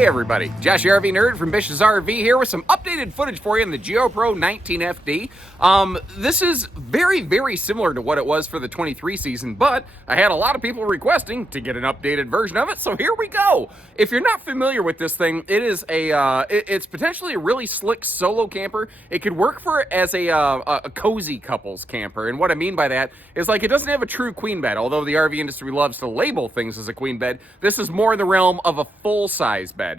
Hey everybody, Josh the RV Nerd from Bish's RV here with some updated footage for you in the Geo Pro 19FD. This is very similar to what it was for the 23 season, but I had a lot of people requesting to get an updated version of it, so here we go. If you're not familiar with this thing, it is it's potentially a really slick solo camper. It could work for as a cozy couples camper, and what I mean by that is like it doesn't have a true queen bed, although the RV industry loves to label things as a queen bed. This is more in the realm of a full-size bed.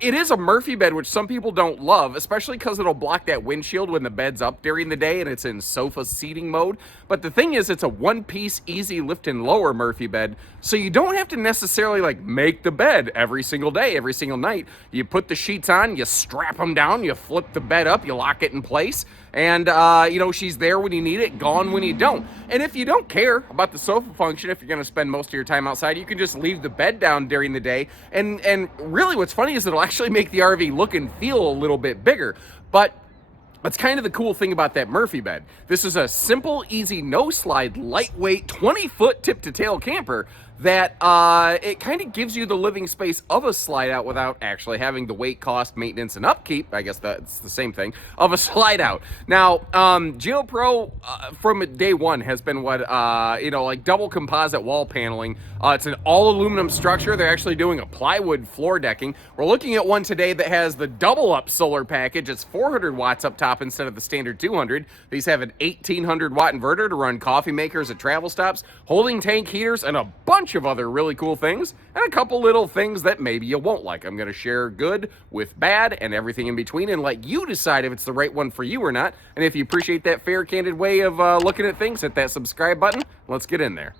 It is a Murphy bed, which some people don't love, especially because it'll block that windshield when the bed's up during the day and it's in sofa seating mode. But the thing is, it's a one-piece, easy lift and lower Murphy bed, so you don't have to necessarily like make the bed every single day, every single night. You put the sheets on, you strap them down, you flip the bed up, you lock it in place, and she's there when you need it, gone when you don't. And if you don't care about the sofa function, if you're going to spend most of your time outside, you can just leave the bed down during the day. And really what's funny is it'll actually make the RV look and feel a little bit bigger. But that's kind of the cool thing about that Murphy bed. This is a simple, easy, no-slide, lightweight, 20-foot tip-to-tail camper that it kind of gives you the living space of a slide out without actually having the weight, cost, maintenance, and upkeep, I guess that's the same thing, of a slide out. Now, Geo Pro from day one has been what, like double composite wall paneling. It's an all-aluminum structure. They're actually doing a plywood floor decking. We're looking at one today that has the double-up solar package. It's 400 watts up top instead of the standard 200. These have an 1800-watt inverter to run coffee makers at travel stops, holding tank heaters, and a bunch of other really cool things, and a couple little things that maybe you won't like. I'm going to share good with bad and everything in between and let you decide if it's the right one for you or not. And if you appreciate that fair, candid way of looking at things, hit that subscribe button. Let's get in there.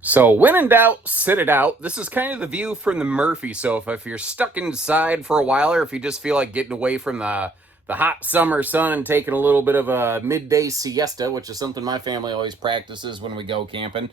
So when in doubt, sit it out. This is kind of the view from the Murphy sofa. If you're stuck inside for a while, or if you just feel like getting away from the hot summer sun and taking a little bit of a midday siesta, which is something my family always practices when we go camping,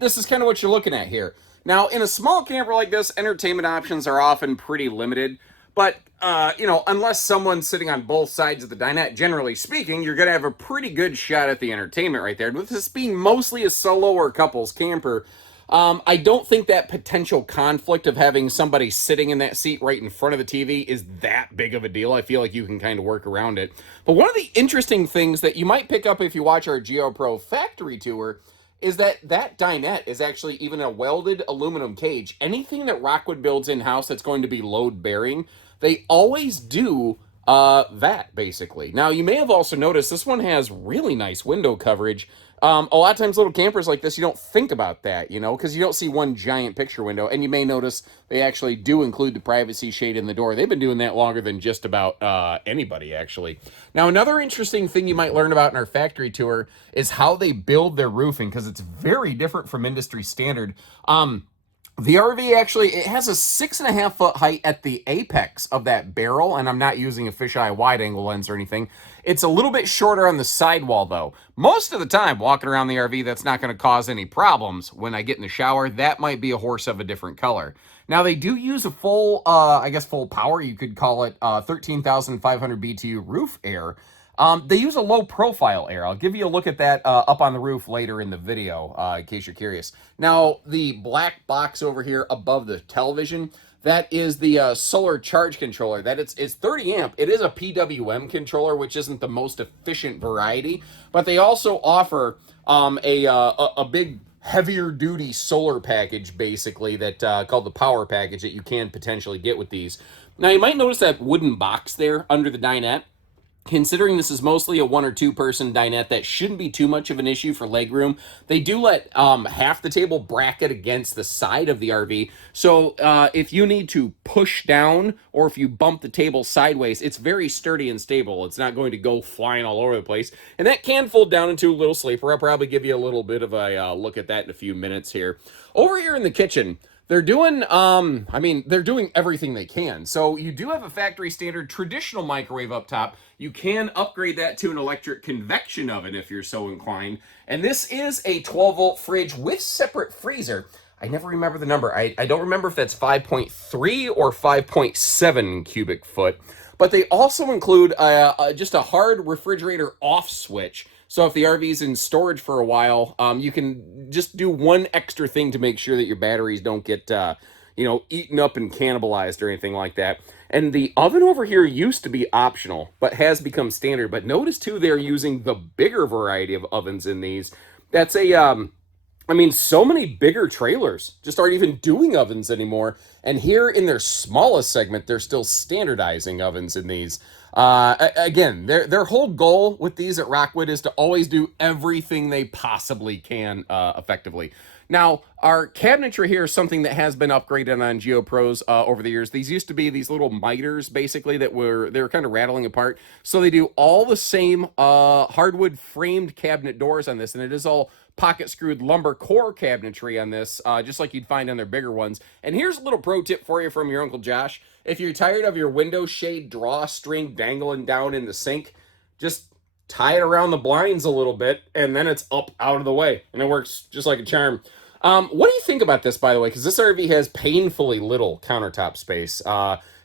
this is kind of what you're looking at here. Now, in a small camper like this, entertainment options are often pretty limited. But, unless someone's sitting on both sides of the dinette, generally speaking, you're going to have a pretty good shot at the entertainment right there. With this being mostly a solo or couples camper, I don't think that potential conflict of having somebody sitting in that seat right in front of the TV is that big of a deal. I feel like you can kind of work around it. But one of the interesting things that you might pick up if you watch our Geo Pro factory tour is that dinette is actually even a welded aluminum cage. Anything that Rockwood builds in-house that's going to be load-bearing, they always do that, basically. Now, you may have also noticed this one has really nice window coverage. A lot of times little campers like this, you don't think about that, because you don't see one giant picture window. And you may notice they actually do include the privacy shade in the door. They've been doing that longer than just about anybody, actually. Now, another interesting thing you might learn about in our factory tour is how they build their roofing, because it's very different from industry standard. The RV actually, it has a 6.5-foot height at the apex of that barrel, and I'm not using a fisheye wide-angle lens or anything. It's a little bit shorter on the sidewall, though. Most of the time, walking around the RV, that's not going to cause any problems. When I get in the shower, that might be a horse of a different color. Now, they do use a full power, you could call it 13,500 BTU roof air. They use a low-profile air. I'll give you a look at that up on the roof later in the video, in case you're curious. Now, the black box over here above the television, that is the solar charge controller. It's 30 amp. It is a PWM controller, which isn't the most efficient variety, but they also offer a big heavier-duty solar package, basically, that called the power package that you can potentially get with these. Now, you might notice that wooden box there under the dinette. Considering this is mostly a 1 or 2 person dinette, that shouldn't be too much of an issue for legroom. They do let half the table bracket against the side of the RV. So if you need to push down or if you bump the table sideways, it's very sturdy and stable. It's not going to go flying all over the place. And that can fold down into a little sleeper. I'll probably give you a little bit of a look at that in a few minutes here. Over here in the kitchen, they're doing, they're doing everything they can. So you do have a factory standard traditional microwave up top. You can upgrade that to an electric convection oven if you're so inclined. And this is a 12-volt fridge with separate freezer. I never remember the number. I don't remember if that's 5.3 or 5.7 cubic foot. But they also include just a hard refrigerator off switch. So if the RV's in storage for a while, you can just do one extra thing to make sure that your batteries don't get eaten up and cannibalized or anything like that. And the oven over here used to be optional, but has become standard. But notice too, they're using the bigger variety of ovens in these. That's a I mean, so many bigger trailers just aren't even doing ovens anymore. And here in their smallest segment, they're still standardizing ovens in these. Again, their whole goal with these at Rockwood is to always do everything they possibly can effectively. Now, our cabinetry here is something that has been upgraded on Geo Pros over the years. These used to be these little miters, basically, they were kind of rattling apart. So they do all the same hardwood framed cabinet doors on this, and it is all pocket screwed lumber core cabinetry on this, just like you'd find on their bigger ones. And here's a little pro tip for you from your Uncle Josh. If you're tired of your window shade drawstring dangling down in the sink, just tie it around the blinds a little bit, and then it's up out of the way, and it works just like a charm. What do you think about this, by the way? Because this RV has painfully little countertop space.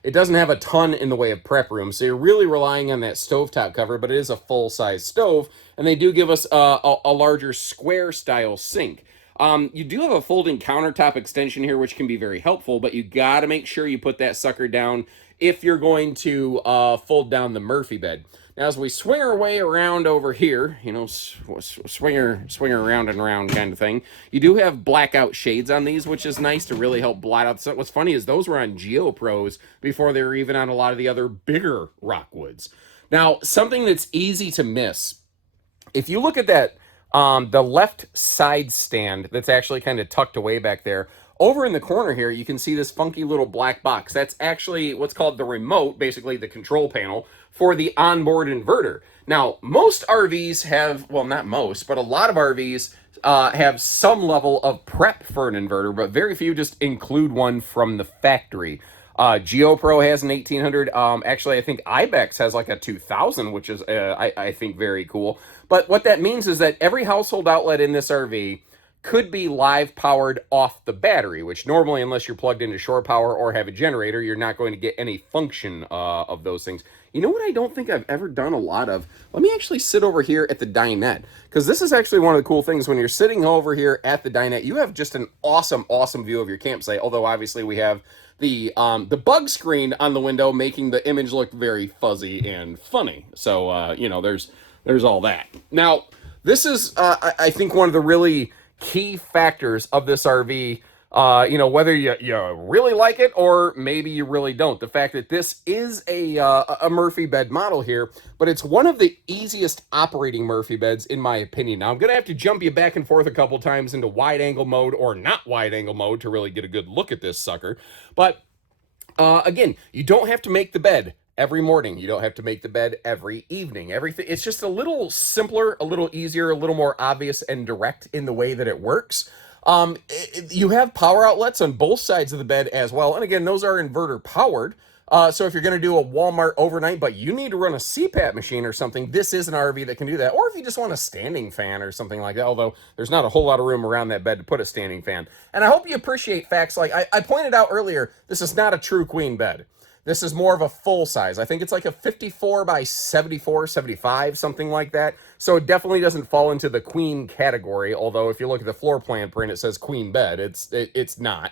It doesn't have a ton in the way of prep room, so you're really relying on that stovetop cover, but it is a full-size stove, and they do give us a larger square-style sink. You do have a folding countertop extension here, which can be very helpful, but you got to make sure you put that sucker down if you're going to fold down the Murphy bed. Now, as we swing our way around over here, swinger around and around kind of thing, you do have blackout shades on these, which is nice to really help blot out the sun. What's funny is those were on Geo Pros before they were even on a lot of the other bigger Rockwoods. Now, something that's easy to miss, if you look at that, the left side stand that's actually kind of tucked away back there, over in the corner here, you can see this funky little black box. That's actually what's called the remote, basically the control panel for the onboard inverter. Now, most RVs have, well, not most, but a lot of RVs have some level of prep for an inverter, but very few just include one from the factory. Geo Pro has an 1800. Actually, I think Ibex has like a 2000, which is, I think, very cool. But what that means is that every household outlet in this RV could be live powered off the battery, which normally, unless you're plugged into shore power or have a generator, you're not going to get any function of those things. You know what I don't think I've ever done a lot of? Let me actually sit over here at the dinette, because this is actually one of the cool things. When you're sitting over here at the dinette, you have just an awesome view of your campsite, although obviously we have the bug screen on the window making the image look very fuzzy and funny. So, there's all that. Now, this is, I think, one of the really key factors of this RV, whether you really like it or maybe you really don't. The fact that this is a Murphy bed model here, but it's one of the easiest operating Murphy beds in my opinion. Now I'm gonna have to jump you back and forth a couple times into wide angle mode or not wide angle mode to really get a good look at this sucker. But again, you don't have to make the bed every morning. You don't have to make the bed every evening. Everything, it's just a little simpler, a little easier, a little more obvious and direct in the way that it works. You have power outlets on both sides of the bed as well. And again, those are inverter powered. So if you're going to do a Walmart overnight, but you need to run a CPAP machine or something, this is an RV that can do that. Or if you just want a standing fan or something like that, although there's not a whole lot of room around that bed to put a standing fan. And I hope you appreciate facts like I pointed out earlier, this is not a true queen bed. This is more of a full size. I think it's like a 54 by 74, 75, something like that. So it definitely doesn't fall into the queen category. Although if you look at the floor plan print, it says queen bed. It's not.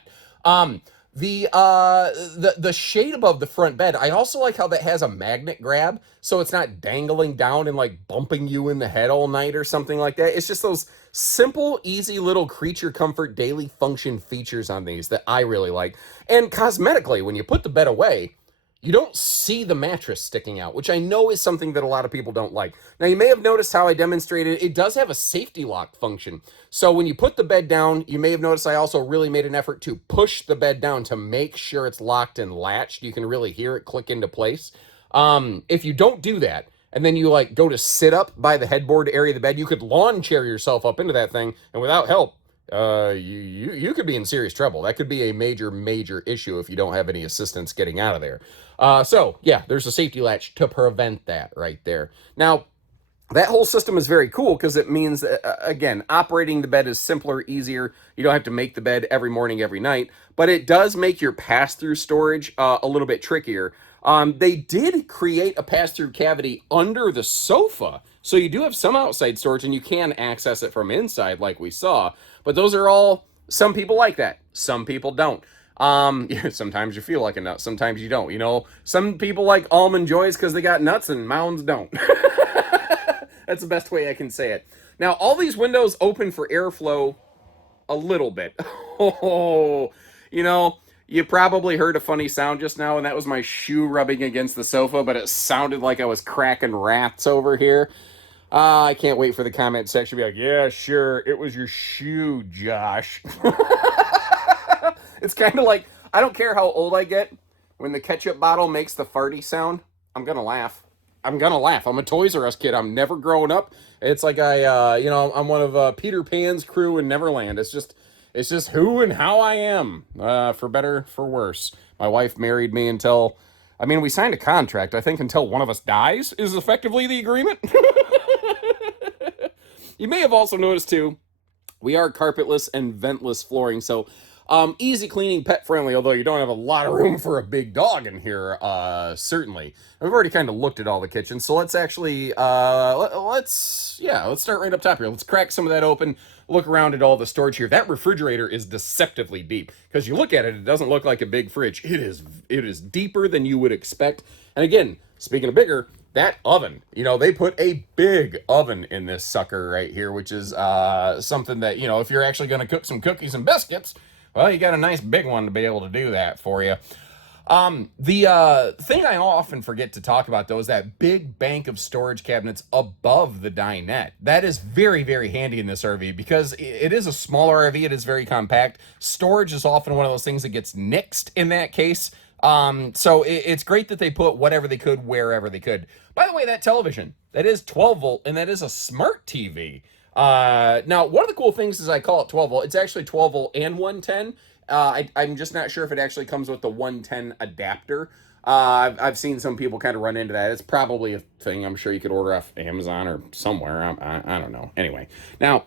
The shade above the front bed, I also like how that has a magnet grab, so it's not dangling down and like bumping you in the head all night or something like that. It's just those simple, easy little creature comfort daily function features on these that I really like. And cosmetically, when you put the bed away, you don't see the mattress sticking out, which I know is something that a lot of people don't like. Now, you may have noticed how I demonstrated it does have a safety lock function. So when you put the bed down, you may have noticed I also really made an effort to push the bed down to make sure it's locked and latched. You can really hear it click into place. If you don't do that, and then you like go to sit up by the headboard area of the bed, you could lawn chair yourself up into that thing, and without help, you could be in serious trouble. That could be a major issue if you don't have any assistance getting out of there. So yeah, there's a safety latch to prevent that right there. Now, that whole system is very cool because it means, again, operating the bed is simpler, easier. You don't have to make the bed every morning, every night, but it does make your pass-through storage a little bit trickier. They did create a pass-through cavity under the sofa, so you do have some outside storage and you can access it from inside like we saw, but those are all, some people like that, some people don't. Yeah, sometimes you feel like a nut, sometimes you don't. You know, some people like almond joys because they got nuts, and mounds don't. That's the best way I can say it. Now, all these windows open for airflow a little bit. Oh, you know, you probably heard a funny sound just now, and that was my shoe rubbing against the sofa, but it sounded like I was cracking rats over here. I can't wait for the comment section to be like, yeah, sure, it was your shoe, Josh. It's kind of like, I don't care how old I get, when the ketchup bottle makes the farty sound, I'm gonna laugh. I'm gonna laugh. I'm a Toys R Us kid. I'm never growing up. It's like I'm one of Peter Pan's crew in Neverland. It's just who and how I am, for better, for worse. My wife married me until, I mean, we signed a contract. I think until one of us dies is effectively the agreement. You may have also noticed too, we are carpetless and ventless flooring, so easy cleaning, pet friendly, although you don't have a lot of room for a big dog in here, certainly. We've already kind of looked at all the kitchens, so let's actually, let's start right up top here. Let's crack some of that open, look around at all the storage here. That refrigerator is deceptively deep, because you look at it, it doesn't look like a big fridge. It is deeper than you would expect. And again, speaking of bigger, that oven, you know, they put a big oven in this sucker right here, which is something that, you know, if you're actually going to cook some cookies and biscuits, well, you got a nice big one to be able to do that for you. The thing I often forget to talk about, though, is that big bank of storage cabinets above the dinette. That is very, very handy in this RV because it is a smaller RV. It is very compact. Storage is often one of those things that gets nixed in that case. So it's great that they put whatever they could wherever they could. By the way, that television, that is 12 volt, and that is a smart TV. Now, one of the cool things is I call it 12 volt. It's actually 12 volt and 110. I'm just not sure if it actually comes with the 110 adapter. I've seen some people kind of run into that. It's probably a thing I'm sure you could order off Amazon or somewhere. I don't know. Anyway, now,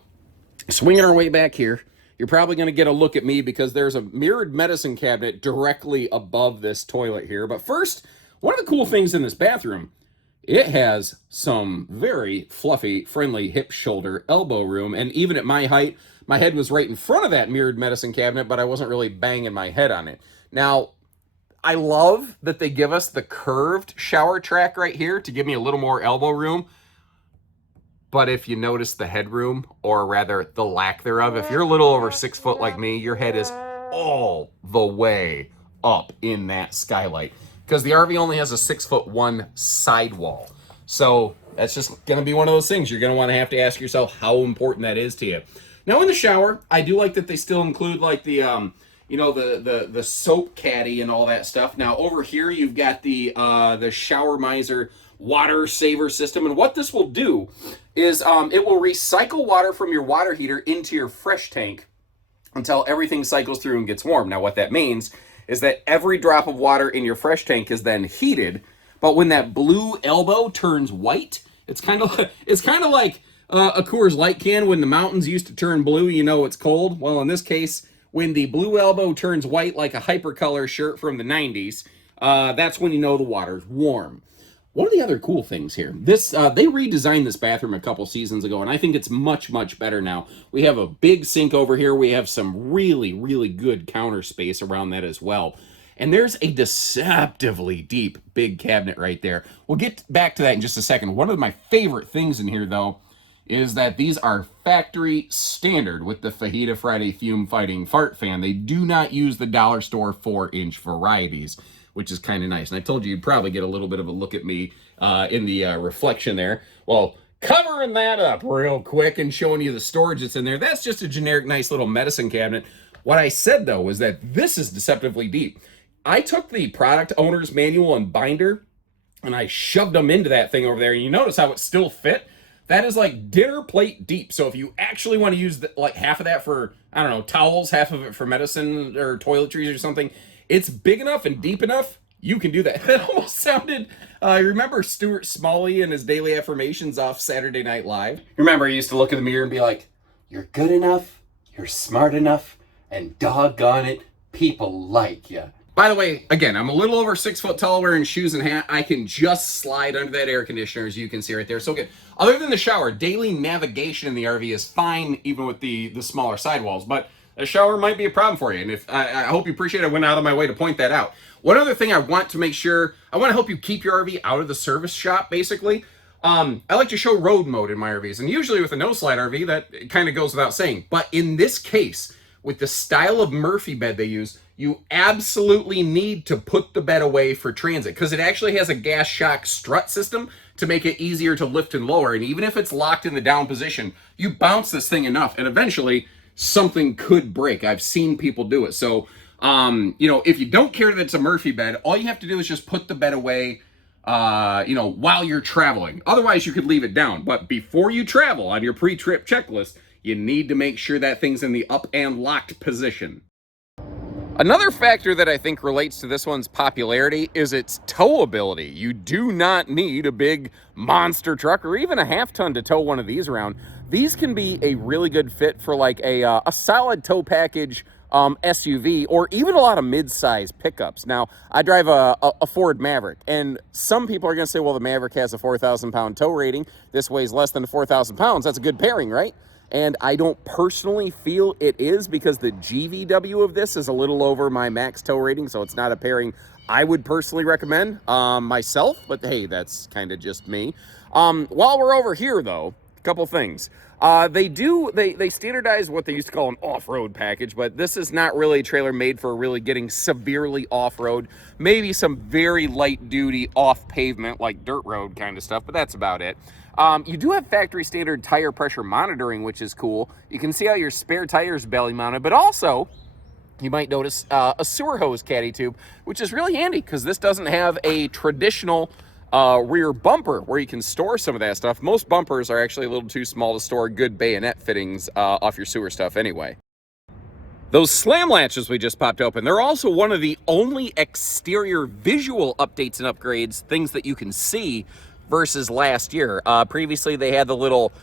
swinging our way back here, you're probably going to get a look at me because there's a mirrored medicine cabinet directly above this toilet here. But first, one of the cool things in this bathroom, it has some very fluffy, friendly hip, shoulder, elbow room. And even at my height, my head was right in front of that mirrored medicine cabinet, but I wasn't really banging my head on it. Now, I love that they give us the curved shower track right here to give me a little more elbow room. But if you notice the headroom, or rather the lack thereof, if you're a little over 6 foot like me, your head is all the way up in that skylight. Because the RV only has a 6'1" sidewall. So that's just going to be one of those things. You're going to want to have to ask yourself how important that is to you. Now in the shower, I do like that they still include like the, the soap caddy and all that stuff. Now over here, you've got the Shower Miser water saver system. And what this will do is it will recycle water from your water heater into your fresh tank until everything cycles through and gets warm. Now what that means is that every drop of water in your fresh tank is then heated, but when that blue elbow turns white, it's kind of like a Coors Light can when the mountains used to turn blue, you know it's cold. Well, in this case, when the blue elbow turns white like a hypercolor shirt from the 90s, that's when you know the water's warm. One of the other cool things here, they redesigned this bathroom a couple seasons ago, and I think it's much, much better now. We have a big sink over here. We have some really, really good counter space around that as well. And there's a deceptively deep big cabinet right there. We'll get back to that in just a second. One of my favorite things in here, though, is that these are factory standard with the Fajita Friday fume fighting fart fan. They do not use the dollar store 4-inch varieties, which is kind of nice. And I told you you'd probably get a little bit of a look at me in the reflection there. Well, covering that up real quick and showing you the storage that's in there, that's just a generic nice little medicine cabinet. What I said, though, was that this is deceptively deep. I took the product owner's manual and binder, and I shoved them into that thing over there. And you notice how it still fit? That is like dinner plate deep. So if you actually want to use like half of that for, I don't know, towels, half of it for medicine or toiletries or something, it's big enough and deep enough, you can do that. It almost sounded, remember Stuart Smalley and his daily affirmations off Saturday Night Live? Remember, he used to look in the mirror and be like, you're good enough, you're smart enough, and doggone it, people like you. By the way, again, I'm a little over 6 foot tall wearing shoes and hat. I can just slide under that air conditioner, as you can see right there. So good. Other than the shower, daily navigation in the RV is fine, even with the smaller sidewalls. But a shower might be a problem for you. And if I hope you appreciate it, I went out of my way to point that out. One other thing I want to make sure, I want to help you keep your RV out of the service shop, basically. I like to show road mode in my RVs, and usually with a no-slide RV, that kind of goes without saying. But in this case, with the style of Murphy bed they use, you absolutely need to put the bed away for transit, because it actually has a gas shock strut system to make it easier to lift and lower. And even if it's locked in the down position, you bounce this thing enough, and eventually something could break. I've seen people do it. So, if you don't care that it's a Murphy bed, all you have to do is just put the bed away, while you're traveling. Otherwise, you could leave it down. But before you travel on your pre-trip checklist, you need to make sure that thing's in the up and locked position. Another factor that I think relates to this one's popularity is its towability. You do not need a big monster truck or even a half-ton to tow one of these around. These can be a really good fit for like a solid tow package SUV, or even a lot of mid-size pickups. Now, I drive a Ford Maverick, and some people are going to say, well, the Maverick has a 4,000-pound tow rating. This weighs less than 4,000 pounds. That's a good pairing, right? And I don't personally feel it is, because the GVW of this is a little over my max tow rating, so it's not a pairing I would personally recommend myself, but hey, that's kind of just me. While we're over here, though, a couple things. They standardize what they used to call an off-road package, but this is not really a trailer made for really getting severely off-road. Maybe some very light-duty off-pavement, like dirt road kind of stuff, but that's about it. You do have factory standard tire pressure monitoring, which is cool. You can see how your spare tires belly mounted, but also you might notice a sewer hose caddy tube, which is really handy because this doesn't have a traditional rear bumper where you can store some of that stuff. Most bumpers are actually a little too small to store good bayonet fittings off your sewer stuff anyway. Those slam latches we just popped open, they're also one of the only exterior visual updates and upgrades, things that you can see, versus last year. Previously, they had the little,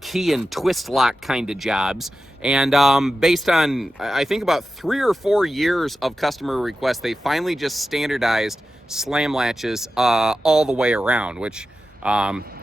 key and twist lock kind of jobs. And based on, I think, about 3 or 4 years of customer requests, they finally just standardized slam latches all the way around, which,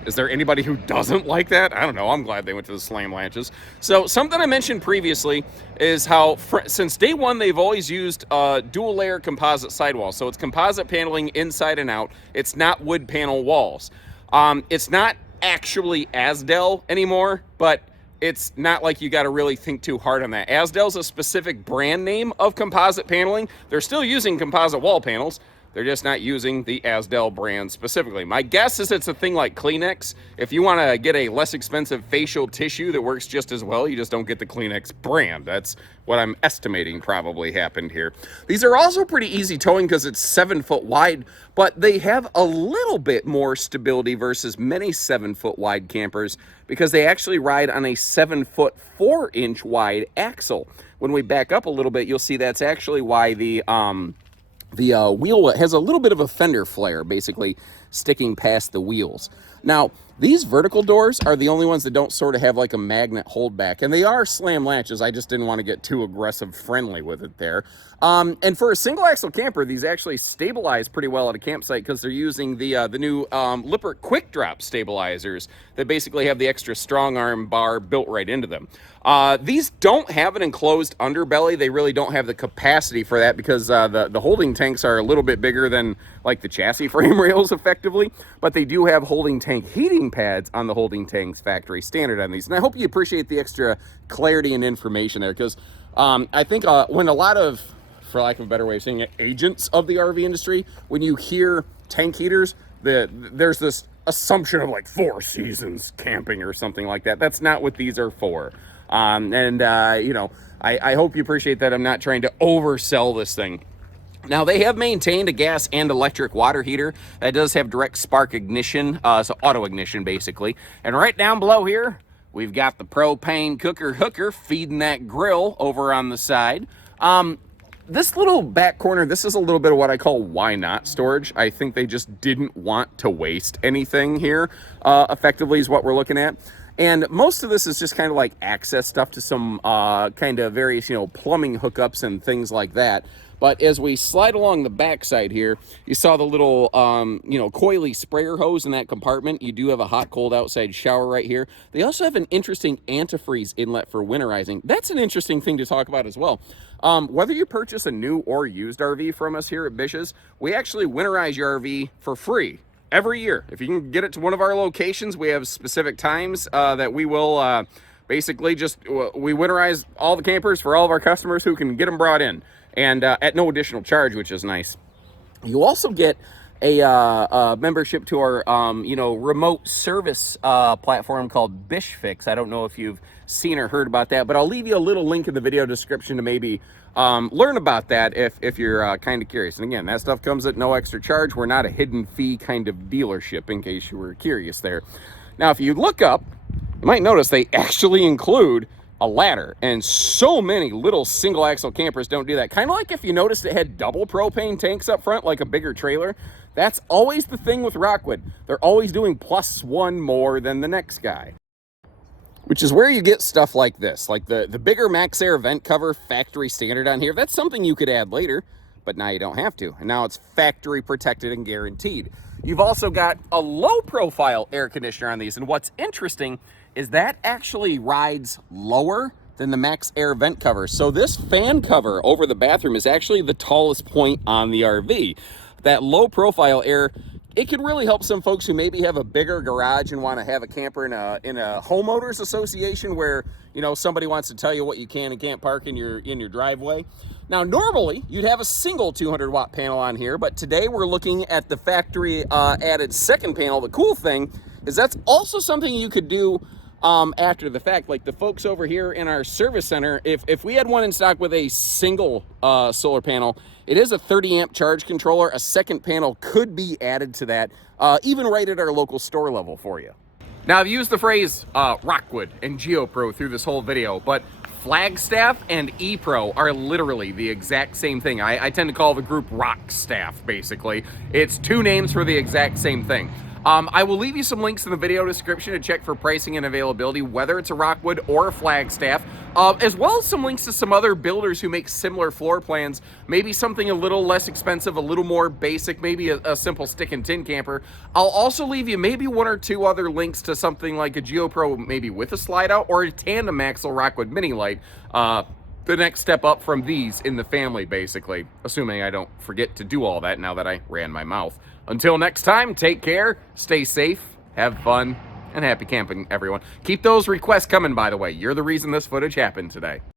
is there anybody who doesn't like that? I don't know. I'm glad they went to the slam latches. So something I mentioned previously is how since day one, they've always used dual layer composite sidewalls. So it's composite paneling inside and out. It's not wood panel walls. It's not actually Asdel anymore, but it's not like you got to really think too hard on that. Asdel's a specific brand name of composite paneling. They're still using composite wall panels. They're just not using the Asdel brand specifically. My guess is it's a thing like Kleenex. If you want to get a less expensive facial tissue that works just as well, you just don't get the Kleenex brand. That's what I'm estimating probably happened here. These are also pretty easy towing because it's 7 foot wide, but they have a little bit more stability versus many 7 foot wide campers because they actually ride on a 7 foot 4 inch wide axle. When we back up a little bit, you'll see that's actually why the wheel has a little bit of a fender flare, basically sticking past the wheels. Now, these vertical doors are the only ones that don't sort of have like a magnet holdback, and they are slam latches. I just didn't want to get too aggressive friendly with it there. And for a single axle camper, these actually stabilize pretty well at a campsite because they're using the new Lippert quick drop stabilizers that basically have the extra strong arm bar built right into them. These don't have an enclosed underbelly. They really don't have the capacity for that because the holding tanks are a little bit bigger than like the chassis frame rails effectively, but they do have holding tank heating pads on the holding tanks factory standard on these. And I hope you appreciate the extra clarity and information there because I think when a lot of, for lack of a better way of saying it, agents of the RV industry, when you hear tank heaters, there's this assumption of like 4 seasons camping or something like that. That's not what these are for. I hope you appreciate that I'm not trying to oversell this thing. Now, they have maintained a gas and electric water heater that does have direct spark ignition, so auto ignition basically. And right down below here, we've got the propane cooker hooker feeding that grill over on the side. This little back corner, this is a little bit of what I call why not storage. I think they just didn't want to waste anything here, effectively is what we're looking at. And most of this is just kind of like access stuff to some kind of various, plumbing hookups and things like that. But as we slide along the backside here, you saw the little, coily sprayer hose in that compartment. You do have a hot-cold outside shower right here. They also have an interesting antifreeze inlet for winterizing. That's an interesting thing to talk about as well. Whether you purchase a new or used RV from us here at Bish's, we actually winterize your RV for free every year. If you can get it to one of our locations, we have specific times that we will basically we winterize all the campers for all of our customers who can get them brought in. And at no additional charge, which is nice. You also get a membership to our, remote service platform called BishFix. I don't know if you've seen or heard about that, but I'll leave you a little link in the video description to maybe learn about that if you're kind of curious. And again, that stuff comes at no extra charge. We're not a hidden fee kind of dealership, in case you were curious there. Now, if you look up, you might notice they actually include a ladder, and so many little single axle campers don't do that. Kind of like if you noticed it had double propane tanks up front, like a bigger trailer. That's always the thing with Rockwood. They're always doing +1 more than the next guy, which is where you get stuff like this, like the bigger Max Air vent cover, factory standard on here. That's something you could add later, but now you don't have to. And now it's factory protected and guaranteed. You've also got a low profile air conditioner on these, and what's interesting is that actually rides lower than the Max Air vent cover. So this fan cover over the bathroom is actually the tallest point on the RV. That low profile air, it could really help some folks who maybe have a bigger garage and want to have a camper in a homeowners association where, somebody wants to tell you what you can and can't park in your driveway. Now, normally you'd have a single 200 watt panel on here, but today we're looking at the factory added second panel. The cool thing is that's also something you could do after the fact. Like the folks over here in our service center, if we had one in stock with a single solar panel, it is a 30 amp charge controller. A second panel could be added to that, even right at our local store level for you. Now, I've used the phrase Rockwood and Geo Pro through this whole video, but Flagstaff and E-Pro are literally the exact same thing. I tend to call the group Rockstaff, basically. It's two names for the exact same thing. I will leave you some links in the video description to check for pricing and availability, whether it's a Rockwood or a Flagstaff, as well as some links to some other builders who make similar floor plans, maybe something a little less expensive, a little more basic, maybe a simple stick and tin camper. I'll also leave you maybe one or two other links to something like a Geo Pro, maybe with a slide out, or a tandem axle Rockwood Mini Light. The next step up from these in the family, basically, assuming I don't forget to do all that now that I ran my mouth. Until next time, take care, stay safe, have fun, and happy camping, everyone. Keep those requests coming, by the way. You're the reason this footage happened today.